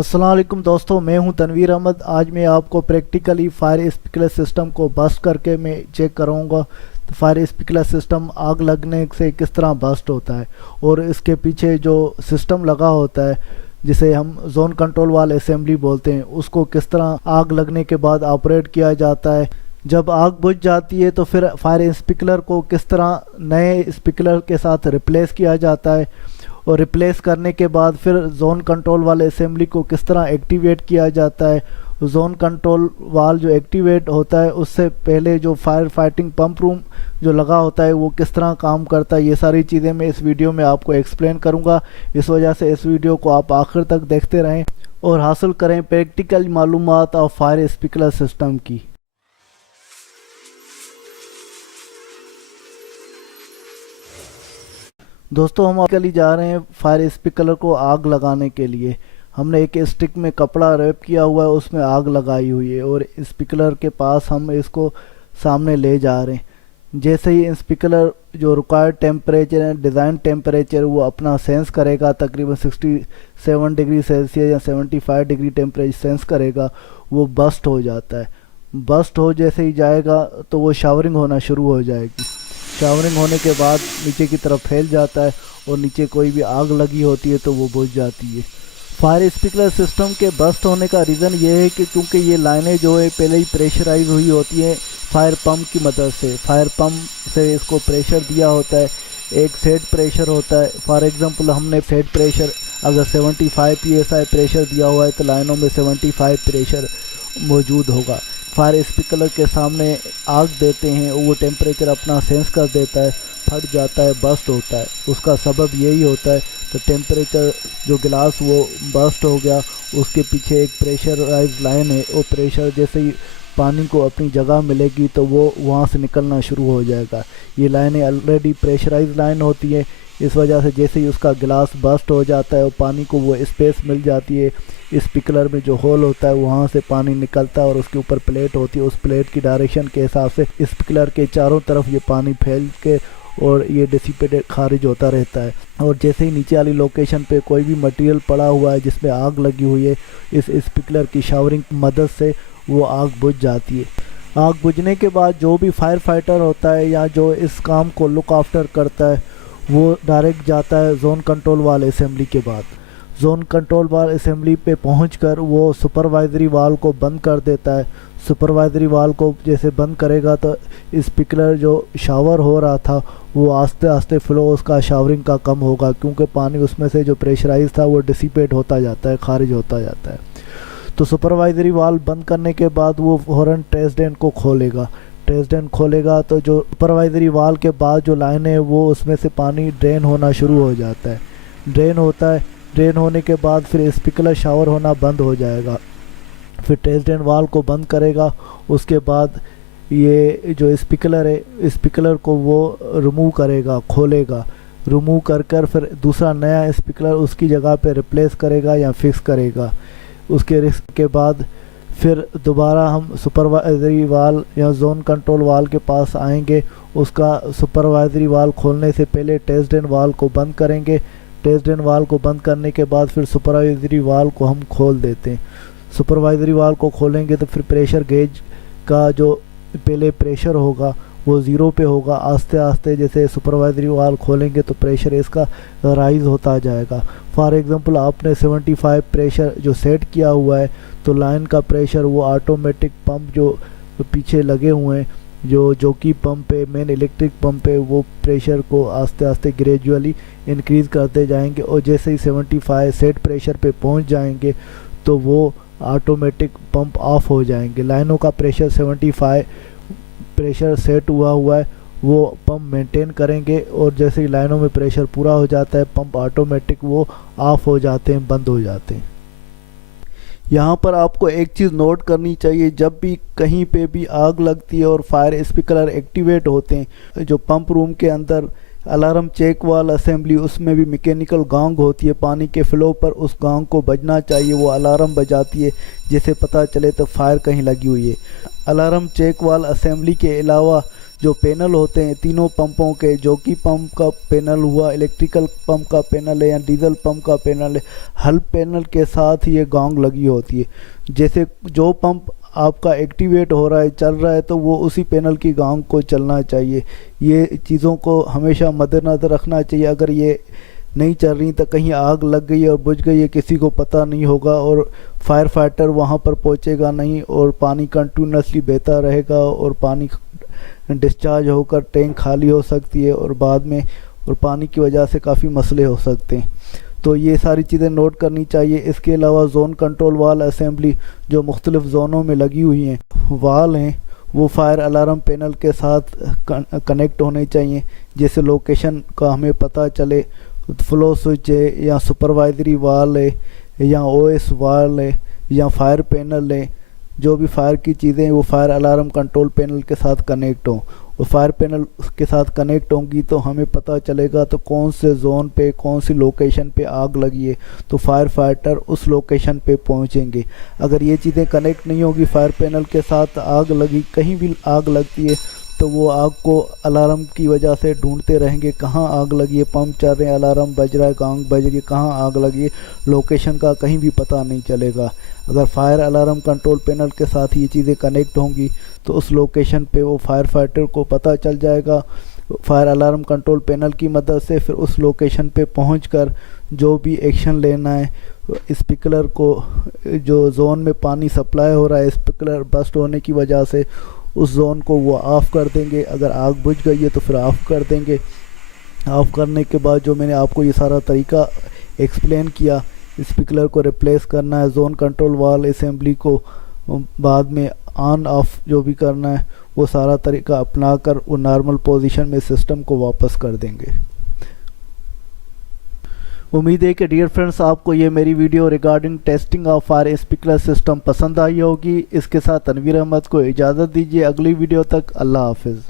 अस्सलाम वालेकुम दोस्तों, मैं हूं तनवीर अहमद। आज मैं आपको प्रैक्टिकली फायर स्प्रिंकलर सिस्टम को बस्ट करके मैं चेक करूंगा तो फायर स्प्रिंकलर सिस्टम आग लगने से किस तरह बस्ट होता है और इसके पीछे जो सिस्टम लगा होता है जिसे हम जोन कंट्रोल वाल असेंबली बोलते हैं, उसको किस तरह आग लगने के बाद ऑपरेट किया जाता है। जब आग बुझ जाती है तो फिर फायर स्प्रिंकलर को किस तरह नए स्प्रिंकलर के साथ रिप्लेस किया जाता है और रिप्लेस करने के बाद फिर जोन कंट्रोल वाले असेंबली को किस तरह एक्टिवेट किया जाता है। जोन कंट्रोल वाल जो एक्टिवेट होता है उससे पहले जो फायर फाइटिंग पंप रूम जो लगा होता है वो किस तरह काम करता है, ये सारी चीज़ें मैं इस वीडियो में आपको एक्सप्लेन करूंगा। इस वजह से इस वीडियो को आप आखिर तक देखते रहें और हासिल करें प्रैक्टिकल मालूमात ऑफ फायर स्प्रिंकलर सिस्टम की। दोस्तों, हम आजकल जा रहे हैं फायर स्प्रिंकलर को आग लगाने के लिए। हमने एक स्टिक में कपड़ा रैप किया हुआ है, उसमें आग लगाई हुई है और स्प्रिंकलर के पास हम इसको सामने ले जा रहे हैं। जैसे ही स्प्रिंकलर जो रिक्वायर्ड टेम्परेचर है, डिज़ाइन टेम्परेचर, वो अपना सेंस करेगा, तकरीबन 67 डिग्री सेल्सियस या 75 डिग्री टेम्परेचर सेंस करेगा, वो बस्ट हो जाता है। बस्ट हो जैसे ही जाएगा तो वो शावरिंग होना शुरू हो जाएगी। शावरिंग होने के बाद नीचे की तरफ फैल जाता है और नीचे कोई भी आग लगी होती है तो वो बुझ जाती है। फायर स्प्रिंकलर सिस्टम के बस्ट होने का रीज़न ये है कि क्योंकि ये लाइनें जो है पहले ही प्रेशराइज हुई होती हैं फायर पंप की मदद से। फायर पंप से इसको प्रेशर दिया होता है, एक सेट प्रेशर होता है। फॉर एग्जांपल हमने सेट प्रेशर अगर 75 psi प्रेशर दिया हुआ है तो लाइनों में 75 प्रेशर मौजूद होगा। फायर स्प्रिंकलर के सामने आग देते हैं, वो टेम्परेचर अपना सेंस कर देता है, फट जाता है, बस्ट होता है। उसका सबब यही होता है। तो टेम्परेचर जो गिलास वो बस्ट हो गया, उसके पीछे एक प्रेशराइज लाइन है, वो प्रेशर जैसे ही पानी को अपनी जगह मिलेगी तो वो वहाँ से निकलना शुरू हो जाएगा। ये लाइनें ऑलरेडी प्रेशराइज लाइन होती है, इस वजह से जैसे ही उसका गिलास बस्ट हो जाता है और पानी को वो स्पेस मिल जाती है, स्प्रिंकलर में जो होल होता है वहाँ से पानी निकलता है और उसके ऊपर प्लेट होती है। उस प्लेट की डायरेक्शन के हिसाब से स्प्रिंकलर के चारों तरफ ये पानी फैल के और ये डिसिपेटेड खारिज होता रहता है। और जैसे ही नीचे वाली लोकेशन पे कोई भी मटेरियल पड़ा हुआ है जिसमें आग लगी हुई है, इस स्प्रिंकलर की शावरिंग की मदद से वो आग बुझ जाती है। आग बुझने के बाद जो भी फायर फाइटर होता है या जो इस काम को लुक आफ्टर करता है वो डायरेक्ट जाता है जोन कंट्रोल वाल असेंबली के बाद। जोन कंट्रोल वाल असेंबली पे पहुंचकर वो सुपरवाइजरी वाल को बंद कर देता है। सुपरवाइजरी वाल को जैसे बंद करेगा तो स्प्रिंकलर जो शावर हो रहा था वो आस्ते आस्ते फ्लो उसका शावरिंग का कम होगा, क्योंकि पानी उसमें से जो प्रेशराइज था वो डिसिपेट होता जाता है, खारिज होता जाता है। तो सुपरवाइजरी वाल बंद करने के बाद वो फ़ौरन ट्रेसडेंट को खोलेगा। ट्रेसडेंट खोलेगा तो जो सुपरवाइजरी वाल के बाद जो लाइन है वो उसमें से पानी ड्रेन होना शुरू हो जाता है। ड्रेन होता है, ड्रेन होने के बाद फिर स्प्रिंकलर शावर होना बंद हो जाएगा। फिर ट्रेसडेंट वाल को बंद करेगा। उसके बाद ये जो स्प्रिंकलर है, स्प्रिंकलर को वो रिमूव करेगा, खोलेगा। रिमूव कर फिर दूसरा नया स्प्रिंकलर उसकी जगह पे रिप्लेस करेगा या फिक्स करेगा। उसके रिस्क के बाद फिर दोबारा हम सुपरवाइजरी वाल या जोन कंट्रोल वाल के पास आएंगे। उसका सुपरवाइजरी वाल खोलने से पहले ट्रेसडेंट वाल को बंद करेंगे। ट्रेसडेंट वाल को बंद करने के बाद फिर सुपरवाइजरी वाल को हम खोल देते हैं। सुपरवाइजरी वाल को खोलेंगे तो फिर प्रेशर गेज का जो पहले प्रेशर होगा वो ज़ीरो पे होगा। आस्ते आस्ते जैसे सुपरवाइजरी वाल खोलेंगे तो प्रेशर इसका राइज होता जाएगा। फॉर एग्जांपल आपने 75 प्रेशर जो सेट किया हुआ है तो लाइन का प्रेशर वो ऑटोमेटिक पंप जो पीछे लगे हुए हैं, जो जोकी पंप है, मेन इलेक्ट्रिक पंप है, वो प्रेशर को आस्ते आस्ते ग्रेजुअली इंक्रीज़ करते जाएंगे और जैसे ही 75 सेट प्रेशर पे पहुंच जाएंगे तो वो ऑटोमेटिक पंप ऑफ हो जाएंगे। लाइनों का प्रेशर 75 प्रेशर सेट हुआ है, वो पंप मेंटेन करेंगे और जैसे ही लाइनों में प्रेशर पूरा हो जाता है पंप ऑटोमेटिक वो ऑफ हो जाते हैं, बंद हो जाते हैं। यहाँ पर आपको एक चीज़ नोट करनी चाहिए, जब भी कहीं पे भी आग लगती है और फायर स्प्रिंकलर एक्टिवेट होते हैं, जो पंप रूम के अंदर अलार्म चेक वाल असेंबली उसमें भी मैकेनिकल गांग होती है पानी के फ्लो पर, उस गांग को बजना चाहिए। वो अलार्म बजाती है जिससे पता चले तो फायर कहीं लगी हुई है। अलार्म चेक वाल असेंबली के अलावा जो पैनल होते हैं तीनों पंपों के, जो कि पंप का पैनल हुआ, इलेक्ट्रिकल पंप का पैनल है या डीजल पंप का पैनल है, हर पैनल के साथ ये गोंग लगी होती है। जैसे जो पंप आपका एक्टिवेट हो रहा है, चल रहा है, तो वो उसी पैनल की गोंग को चलना चाहिए। ये चीज़ों को हमेशा मद्देनज़र रखना चाहिए। अगर ये नहीं चल रही तो कहीं आग लग गई और बुझ गई है, किसी को पता नहीं होगा और फायर फाइटर वहाँ पर पहुँचेगा नहीं और पानी कंटिन्यूसली बहता रहेगा और पानी डिस्चार्ज होकर टैंक खाली हो सकती है और बाद में और पानी की वजह से काफ़ी मसले हो सकते हैं। तो ये सारी चीज़ें नोट करनी चाहिए। इसके अलावा जोन कंट्रोल वाल असेंबली जो मुख्तलिफ जोनों में लगी हुई हैं, वाल हैं, वो फायर अलार्म पैनल के साथ कनेक्ट होने चाहिए। जैसे लोकेशन का हमें पता चले, फ्लो स्विच है या सुपरवाइजरी वाल है या ओएस वाल है या फायर पैनल है, जो भी फायर की चीज़ें हैं वो फायर अलार्म कंट्रोल पैनल के साथ कनेक्ट हों। और फायर पैनल के साथ कनेक्ट होंगी तो हमें पता चलेगा तो कौन से जोन पे, कौन सी लोकेशन पे आग लगी है, तो फायर फाइटर उस लोकेशन पे पहुंचेंगे। अगर ये चीज़ें कनेक्ट नहीं होगी, फायर पैनल के साथ आग लगी, कहीं भी आग लगती है तो वो आग को अलार्म की वजह से ढूंढते रहेंगे, कहाँ आग लगी है, पंप चल रहे हैं, अलार्म बज रहा है, गोंग बज रही है, कहाँ आग लगी है, लोकेशन का कहीं भी पता नहीं चलेगा। अगर फायर अलार्म कंट्रोल पैनल के साथ ये चीज़ें कनेक्ट होंगी तो उस लोकेशन पे वो फायर फाइटर को पता चल जाएगा। फायर अलार्म कंट्रोल पैनल की मदद से फिर उस लोकेशन पे पहुंचकर जो भी एक्शन लेना है, स्प्रिंकलर को, जो जोन में पानी सप्लाई हो रहा है स्प्रिंकलर बस्ट होने की वजह से, उस जोन को वो ऑफ़ कर देंगे। अगर आग बुझ गई है तो फिर ऑफ़ कर देंगे। ऑफ़ करने के बाद जो मैंने आपको ये सारा तरीका एक्सप्लेन किया, स्प्रिंकलर को रिप्लेस करना है, जोन कंट्रोल वाल असेंबली को बाद में ऑन ऑफ जो भी करना है, वो सारा तरीका अपना कर वो नॉर्मल पोजीशन में सिस्टम को वापस कर देंगे। उम्मीद है कि डियर फ्रेंड्स आपको ये मेरी video regarding testing of fire sprinkler system पसंद आई होगी। इसके साथ तनवीर अहमद को इजाज़त दीजिए। अगली वीडियो तक अल्लाह हाफिज़।